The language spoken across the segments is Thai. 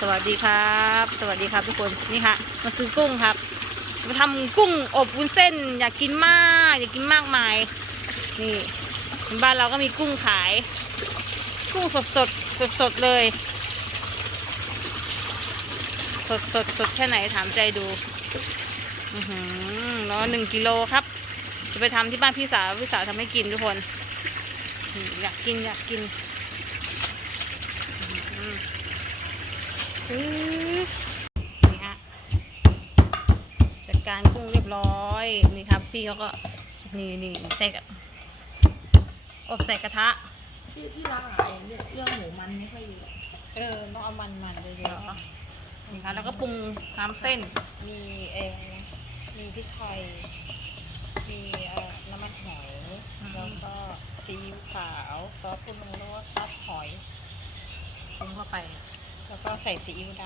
สวัสดีครับ สวัสดีครับทุกคนนี่ค่ะมาซื้อกุ้งครับมาทำกุ้งอบวุ้นเส้น อยากกินมาก อยากกินมากมาย นี่บ้านเราก็มีกุ้งขาย กุ้งสดสดสดสดเลย สดสดสดแค่ไหนถามใจดูอือหือเนาะหนึ่งกิโลครับ จะไปทำที่บ้านพี่สาวพี่สาวทำให้กินทุกคน อยากกินอยากกินอื มอื้อนี่ฮะจัดการกุ้งเรียบร้อย นี่ครับ พี่เขาก็นี่นี่ใส่กับอบใส่กระทะ ที่ที่ร้านอาหาเรื่องเรื่องหมูมันไม่ค่อยเยอะเออต้องเอามันมันเยเยอะนี่ค่ะแล้วก็ปรุงน้ำเส้น มีเออมีพริกไทยมีเอ่อน้ำมันหอย แล้วก็ซีอิ๊วขาว ซอสปรุงรสซอสหอยปรุงเข้าไป แล้วก็ใส่ซีอิ๊วด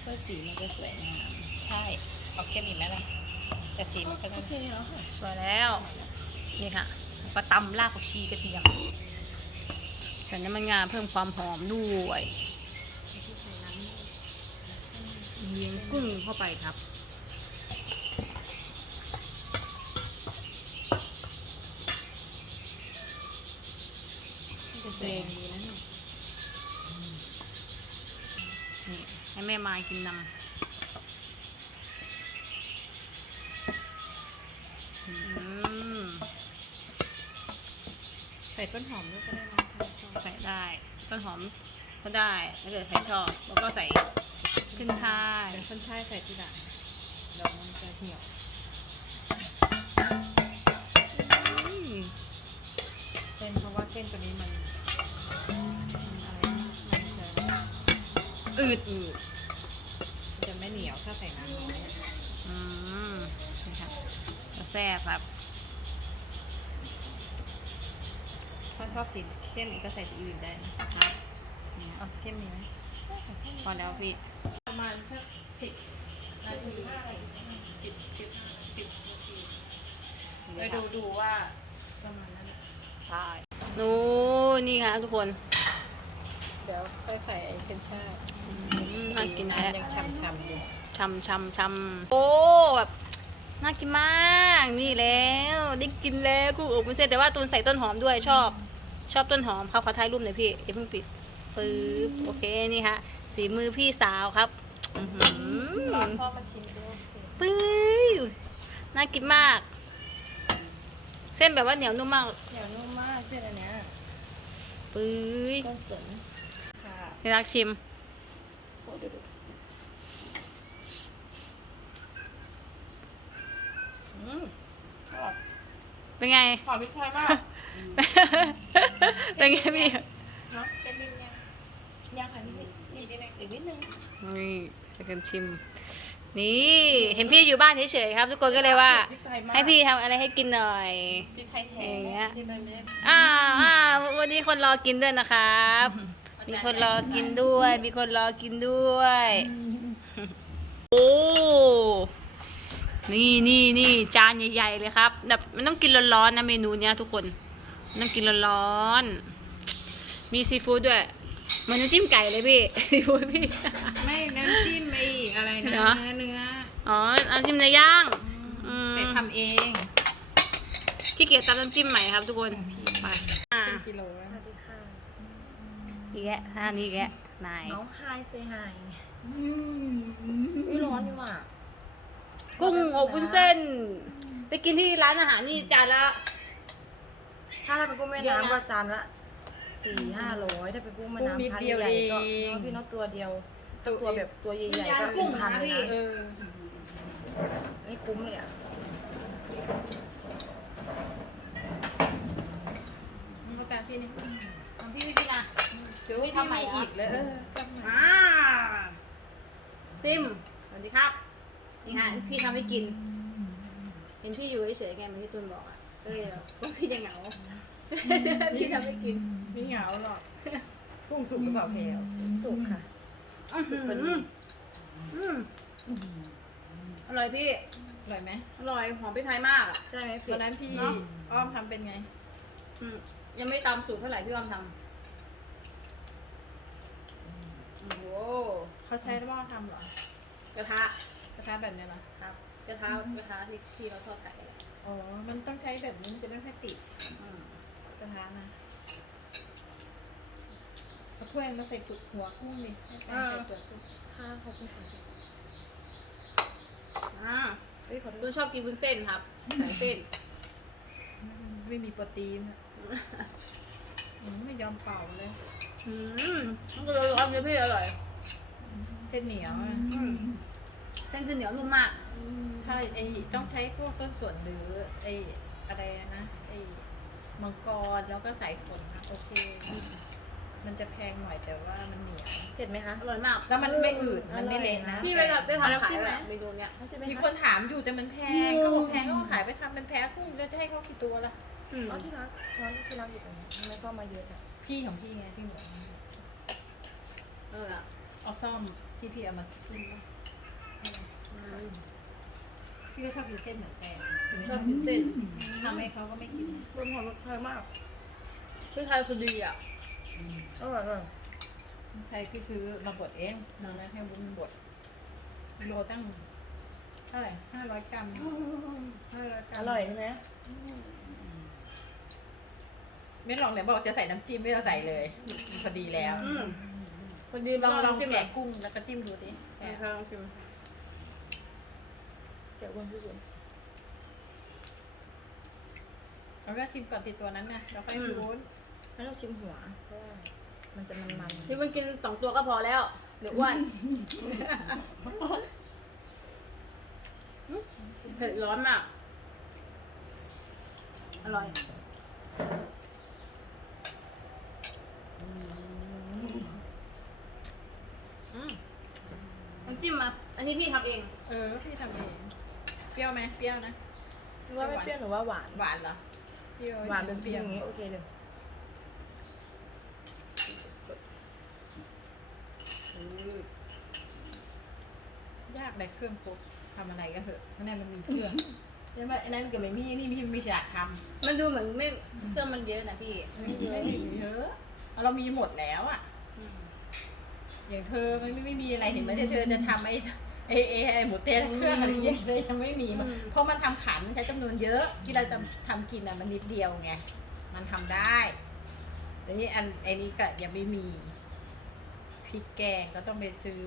เพื่อสีมันจะสวยงามำใช่เอาเค็มอีกไหมล่ะแต่สีมันก็ได้โอเคแล้วค่ะสวยแล้ว นี่ค่ะแล้วก็ตำรากผักชีกระเทียมใส่น้ำมันงาเพิ่มความหอมด้วยเลี้ยงกุ้งเข้าไปครับ มันจะสวยงามดีนะเนี่ย นี่ ให้แม่มากินนำอืมใส่ต้นหอมด้วยก็ได้นะถ้าชอบใส่ได้ต้นหอมก็ได้ถ้าเกิดใครชอบ แล้วก็ใส่ขึ้นช่ายเป็นคนชายใส่ที่หลังเดี๋ยวมันจะเหี่ยวอืมเส้นเพราะว่าเส้นตัวนี้มันมันอะไรนะมันจะอืดอืดมันจะ ไม่เหนียวถ้าใส่น้ำน้อยอะอืมนี่ครับก็แซ่บครับ ถ้าชอบสีเข้มก็ใส่ซีอิ๊วได้นะครับเนี่ยเอาสีเข้มมีไหมพอแล้วพี่ประมาณสักสิบนาทีสิบสิบสิบนาทีไปดูดูว่าประมาณนั้นอะใช่นู้นนี่ค่ะทุกคน เดี๋ยวค่อยใส่ไอ้เคนชาอืม น่ากินน้แท้ำยังช่ำๆอยู่ชำชำชำโอ้แบบน่ากินมากนี่แล้วได้กินแล้วกุ้งอบวุ้นเส้นแต่ว่าตูนใส่ต้นหอมด้วยชอบ ชอบต้นหอมครับขอถ่ายรูปหน่อยพี่อย่าเพิ่งปิดปึ๊บโอเคนี่ฮะสีมือพี่สาวครับอื้อหืรออชอบมาชิมด้วยปึ๊บน่ากินมาก เส้นแบบว่าเหนียวนุ่มมากเหนียวนุ่มมากเส้นอันเนี้ยปึ๊บต้นสนค่ะที่รักชิม โอ้ดูดูอืมชอบเป็นไง หอมพริกไทยมาก เป็นไงพี่เนาะเส้นนิ่มยังยังค่ะนิดนิดนิดนิดนึงอีกนิดนึงนี่จะกันชิม นี่ เห็นพี่อยู่บ้านเฉยๆครับ ทุกคนก็เลยว่า พริกไทยมากให้พี่ทำอะไรให้กินหน่อย พริกไทยแท้อย่างเงี้ย ที่มันไม่ได้ อ้าวอ้าววันนี้คนรอกินด้วยนะครับ มีคนรอกินด้วย มีคนรอกินด้วย โอ้ นี่นี่นี่จานใหญ่ๆเลยครับแบบมันต้องกินร้อนๆนะเมนูเนี้ยทุกคนมันต้องกินร้อนๆ มีซีฟู้ดด้วยเหมันน้ำจิ้มไก่เลยพี่ซีฟู้ดพี่ ไม่น้ำจิ้มไอ้อะไรนะเหรอเนื้อเนื้อ อ๋อน้ำจิ้มเนื้อย่างอืมแต่ทำเองขี้เกียจตำน้ำจิ้มใหม่ครับทุกคน ไปอ่าเป็นกิโลสวัสดีค่ะ อีกแกะท่านี้อีกแกะนาย น้องไฮเซไฮไม่ร้อนดีว่ะกุ้งอบวุ้นเส้น ไปกินที่ร้านอาหารนี่จานละ ถ้าเราเป็นกุ้งแม่เยอะนะน้ำก็จานละสี่ห้าร้อยถ้าเป็นกุ้งแม่น้ำพันใหญ่ก็น้องพี่น้องตัวเดียวตัวแบบตัวใหญ่ๆก็เป็นพันเลยนะนี่คุ้มเลยอะมาตาพี่นี่ ทำพี่ไม่กินอะ เดี๋ยวพี่ทำใหม่อีกเลยเออทำใหม่มาซิม สวัสดีครับ นี่ฮะพี่ทำให้กิน เห็นพี่อยู่เฉยๆไงเหมือนที่ตูนบอกอะก็เลยแบบว่าพี่จะเหงา พี่ทำให้กินไม่เหงาหรอกกุ้งสุกหรือเปล่าแพลวสุกค่ะสุดอืมอืมอร่อยพี่ อร่อยไหมอร่อยหอมพริกไทยมากอะใช่ไหมพี่วันนั้นพี่เนอะอ้อมทำเป็นไง อืมยังไม่ตามสูตรเท่าไหร่พี่อ้อมท เขาใช้หม้อทำเหรอ กระทะกระทะแบบเนี้ยเหรอครับ กระทะกระทะที่ที่เราทอดไก่แหละอ๋อ มันต้องใช้แบบนี้มันจะไม่ค่อยติดอืมกระทะนะเอาถ้วยมาใส่กุดหัวกุ้งดิให้แฟนใส่เปลือกกุ้งค่ะขอบคุณค่ะอ่าเอ้ยขอโทคุณษชอบกินวุ้นเส้นครับสายเส้น ไม่มีโปรตีนอะอืมไม่ยอมเป่าเลย อืมมันก็ร้อนๆเลยพี่อร่อยเส้นเหนียวอะอืมเส้นคือเหนียวนุ่มมากใช่ไอ้ต้องใช้พวกต้นส่วนหรือไอ้อะไรนะไอ้มังกรแล้วก็สายฝนนะโอเค มันจะแพงหน่อยแต่ว่ามันเหนียว เผ็ดไหมคะ อร่อยมาก แล้วมันไม่อืดมันไม่เละนะพี่ไปแบบได้เอาทำขายจิ้มไหมแบบเมนูเนี้ยใช่ไหมมีคะนถามอยู่แต่มันแพงเขาบอกแพงก็ขายไปทำเป็นแพ้กุ้งแล้วจะให้เขากี่ตัวละอืม เอาที่รักช้อนที่รักอยู่ตรงนี้ไมก็มาเยอะอะ พี่ของพี่ไงพี่หมวยเอออะเอาซ่อมที่พี่เอามาจิ้มนะอืมพี่ก็ชอบกินเส้นเหมือนแกงชอบกินเส้นทำให้เขาก็ไม่กินรสหอมรสไทยมากพี่ไทยคือดีอะอร่อยอร่อยใครพี่ซื้อมาบดเองนางนั้นให้วุ้นบดโลตั้งเท่าไหร่ห้าร้อยกรัมห้าร้อยกรัมอร่อยใช่ไหม ไม่ลองเนี่ยบอกจะใส่น้ำจิ้มไม่ต้องใส่เลยพอดีแล้วอืมพอดีลองลองจิ้มแกะกุ้งแล้วก็จิ้มดูดิแกะแกะลองชิมแกะวนที่สุดแล้วก็ชิมก่อนติดตัวนั้นนะแล้วค่อยวุ้นแล้วเราชิมหัวเพราะว่ามันจะมันพี่มันกินสองตัวก็พอแล้วเดี๋ยวอ้วนเผ็ดร้อนมากอร่อย อืมน้ำ จิ้มมา อันนี้พี่ทำเอง เออพี่ทำเอง เปรี้ยวไหมเปรี้ยวนะๆหรือว่าไม่เปรี้ยวหรือว่าหวาน หวานเหรอเปรี้ยวหวานเป็นเปเปรี้รี้ยยววอย่างนี้โอเคเลยยากเลยเครื่องปุ๊บทำอะไรก็เถอะข้างในมันมีเครื่องใช่ไหมอันนั้นก็ไม่มีนี่พี่ไม่อยากทำมันดูเหมือนไม่เครื่องมันเยอะนะพี่ไม่เยอะเยอะเรามีหมดแล้วอะ อย่างเธอมันไม่ไม่มีอะไรเห็นไหมเธอจะทำไอ้ไอ้ไอ้ไอ้หมูเต้นเครื่องอะไรเงี้ยเลยยังไม่มีมันอืมเพราะมันทำขันใช้จำนวนเยอะที่เราจะทำกินอะมันนิดเดียวไงมันทำได้แต่นี่อันไอ้นี้ก็ยังไม่มีพริกแกงก็ต้องไปซื้อ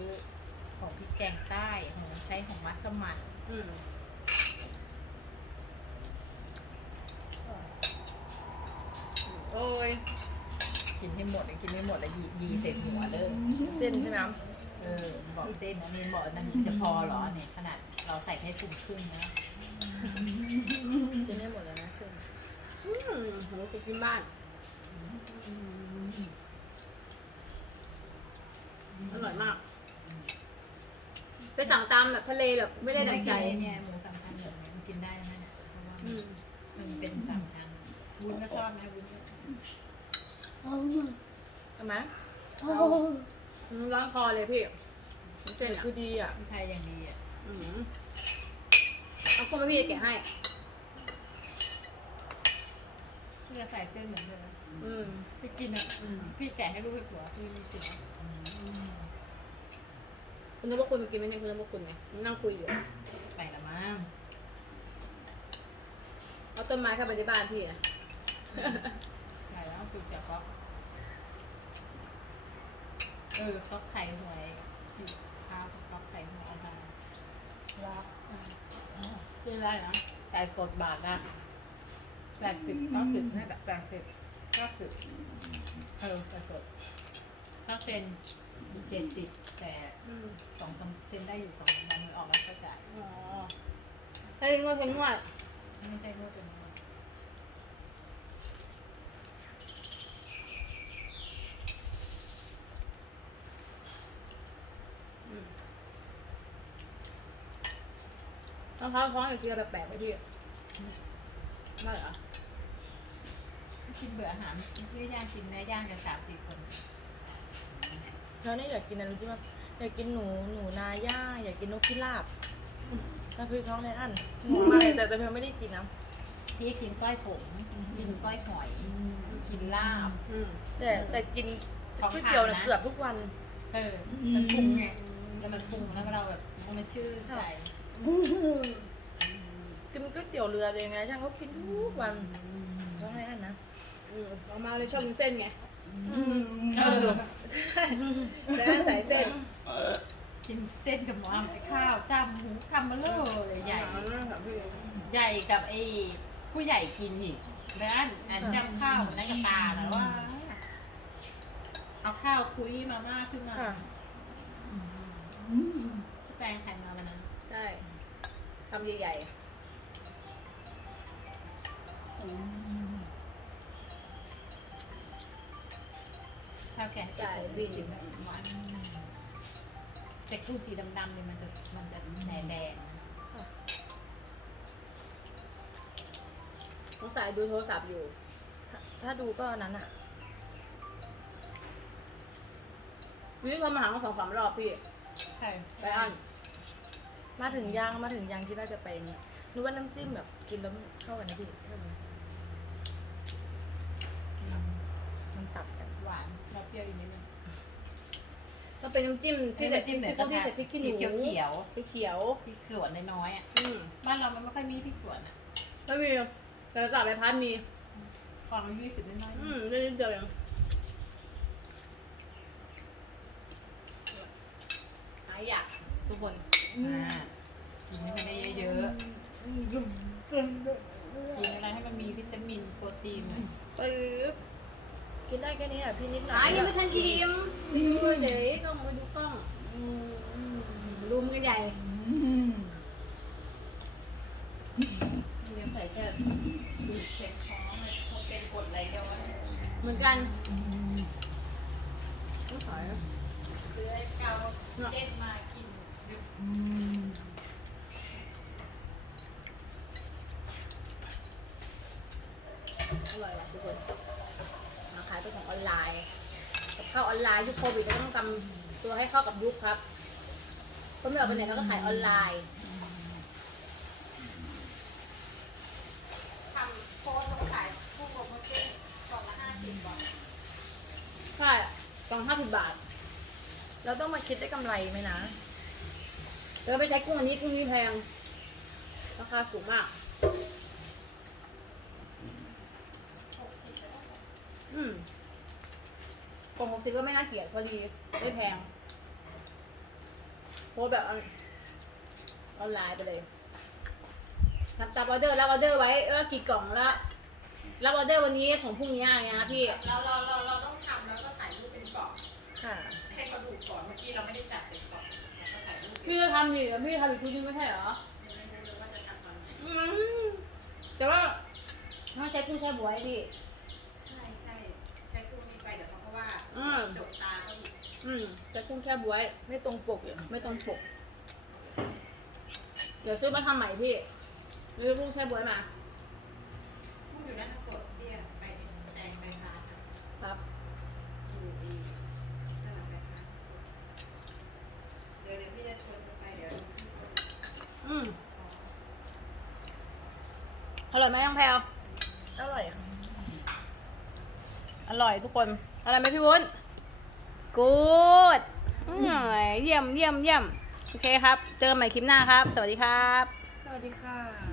ของพริกแกงใต้ของใช้ของมัสมั่น อืมโอ้ย กินให้หมดกินให้หมดแล้วยียีเสร็จหัวเลยเส้นใช่ไหมคะเออบอกเส้นอันนี้บอกอันนั้นจะพอเหรอเนี่ยขนาดเราใส่แค่ถุงครึ่งนะกินได้หมดแล้วนะเส้นอืมโหกูกินบ้าน อร่อยมาก ไปสั่งตามแบบทะเลแบบไม่ได้ดังใจเนี่ยหมูสามชั้นแบบนี้มันกินได้นะเนี่ยเพราะว่าอืมมันเป็นสามชั้นวุ้นก็ชอบนะวุ้น ก็ใช่ไหมอืมร้อนคอเลยพี่เส้นอะคือดีอะพี่ไทยอย่างดีอะอืมเอาคุณมาพี่แกะให้พี่จะใส่เส้นเหมือนเดิมอืมพี่กินอะพี่แกะให้ลูกให้ผัวพี่ไม่กินคุณนึกว่าคุณกินไหมเนี่ยคุณนึกว่าคุณไงนั่งคุยอยู่ไปละมั้งเอาต้นไม้เข้าไปในบ้านพี่นะ ไปแล้วคือจะก๊อกเออก๊อกไข่หวยพี่ข้าวก๊อกไข่หวยอะไรรักคืออะไรนะไก่สดบาทนะแปดสิบก็สิบน่าจะแปดสิบก็สิบเออไก่สดถ้าเซนเจ็ดสิบแต่สองสามเซนได้อยู่สองสามวันมันออกแล้วก็จ่ายอ๋อเฮ้ยงวดเพิ่งงวดไม่ใช่งว่าเป็นอืม รองเท้าท้องอีกทีอะไรแปลกๆไปพี่ได้เหรอกินเบื่ออาหารไม่ย่างกินเนื้อย่างกันสามสี่คนแล้วเนี่ยอยากกินอะไรรู้ที่ว่าอยากกินหนูหนูนาย่างอยากกินนกพิราบถ้าพี่ท้องในอันหนูไม่แต่แต่เพียงไม่ได้กินนะพี่กินก้อยผงกินก้อยหอยกินลาบอืมแต่แต่กินของก๋วยเตี๋ยวเนี่ยทานนะเกือบทุกวัน เออมันปรุงไงแล้วมันปรุงแล้วเราแบบมันชื่นใจ กินก๋วยเตี๋ยวเรือเลยไงช่างเขากินทุกวันท้องไรอันนะอืมออกมาเลยชอบกินเส้นไงเออแล้วใส่เส้นกินเส้นกับหมูอ่ำข้าวจำหมูคำเบลอเลยใหญ่อ๋อค่ะพี่ใหญ่กับไอ้ผู้ใหญ่กินอีกแล้วอันอันจำข้าวนั่นกับตาแล้วว่า เอาข้าวคุยมาม่าขึ้นมาค่ะแปลงไข่มาวันนั้นใช่ คำใหญ่ข้าวแกงๆใช่พี่ชิมหวานแต่กุ้งสีดำๆเนี่ยมันจะมันจะแดงแดงน้องสายดูโทรศัพท์อยู่ ถ้าถ้าดูก็อันนั้นอะวิลลี่โทรมาหามาสองสามรอบพี่ใช่ไปอัน มาถึงยางมาถึงยางที่เราจะไปนี่นึกว่าน้ำจิ้มแบบกินแล้วมันเข้ากันนะพี่ใช่ไหมมันตัดกัน หวานเราเปรี้ยวอีกนิดนึงก็เป็นน้ำจิ้มที่ใส่จิ้มที่พวกที่ใส่พริกขี้หนูสีเขียวพริกเขียวๆพริกสวนน้อยๆอะอืมบ้านเรามันไม่ค่อยมีพริกสวนอะไม่มีแต่ระดับใบพัดมีฟองยี่สิบน้อยอืมนิดเดียวเองหายอยากทุกคนๆ อ่ากินให้มันได้เยอะๆกินอะไรให้มันมีวิตามินโปรตีนหน่อยปึ๊บกินได้แค่นี้อะพี่นิดหน่อหายยยังไม่ทันกินไปดูเดี๋ยวต้องมาดูกล้องรุมกันใหญ่เลี้ยงไก่แค่ดูดเช็คท้องเลยเขาเป็นกรดไหลย้อนเหมือนกันไม่ขายซื้อไอ้เกาเจ็ดมากิน อร่อยว่ะทุกคนมาขายเป็นของออนไลน์กับข้าวออนไลน์ยุคโควิดเราต้องทำตัวให้เข้ากับยุคครับคนไม่ออกไปไหนเขาก็ขายออนไลน์ทำโพสต์เขาขายคู่กับเมื่อกี้กล่องละห้าสิบบาทใช่กล่องห้าสิบบาท เราต้องมาคิดได้กำไรไหมนะ แล้วไปใช้กุ้งอันนี้กุ้งนี้แพง ราคาสูงมาก อืมกล่องหกสิบก็ไม่น่าเกลียดพอดี ไม่แพงโพสต์แบบออนออนไลน์ไปเลยทำตามออเดอร์รับออเดอร์ไว้เออกี่กล่องแล้วรับออเดอร์วันนี้ส่งพรุ่งนี้อะไรเงี้ยนะพี่เราเราเราเราต้องทำแล้วก็ถ่ายรูปเป็นกล่องค่ะ ให้เขาดูก่อนเมื่อกี้เราไม่ได้จัดเป็นกล่อ พี่จะทำอยู่แต่พี่ทำอีกทีนึงไม่ใช่เหรอไม่รู้เลยว่าจะทำตอนไหนอืมแต่ว่าต้องใช้กุ้งแช่บวยพี่ ใช่ใช่ใช้กุ้งนี้ไปเดี๋ยวเขาก็ว่าอืมจกตาเขาอีกอืมใช้กุ้งแช่บวย ไม่ตรงปกอยู่ไม่ต้องปก เดี๋ยวซื้อมาทำใหม่พี่ซื้อกุ้งแช่บวยมาพูดอยู่นั่นสดเตี้ยไปแดงไปพาสอะ ครับ อยู่ดีตลาดไปพาสเดี๋ยวเดี๋ยวพี่จะชวนไปเดี๋ยว อืมอ ร่อยไหมยังแพลวอร่อยค่ะอร่อยทุกคนอร่อยไหมพี่วุ้นกูดอร่อยเยี่ยมเยี่ยมเยี่ยมโอเคครับ เจอกันใหม่คลิปหน้าครับ สวัสดีครับ สวัสดีค่ะ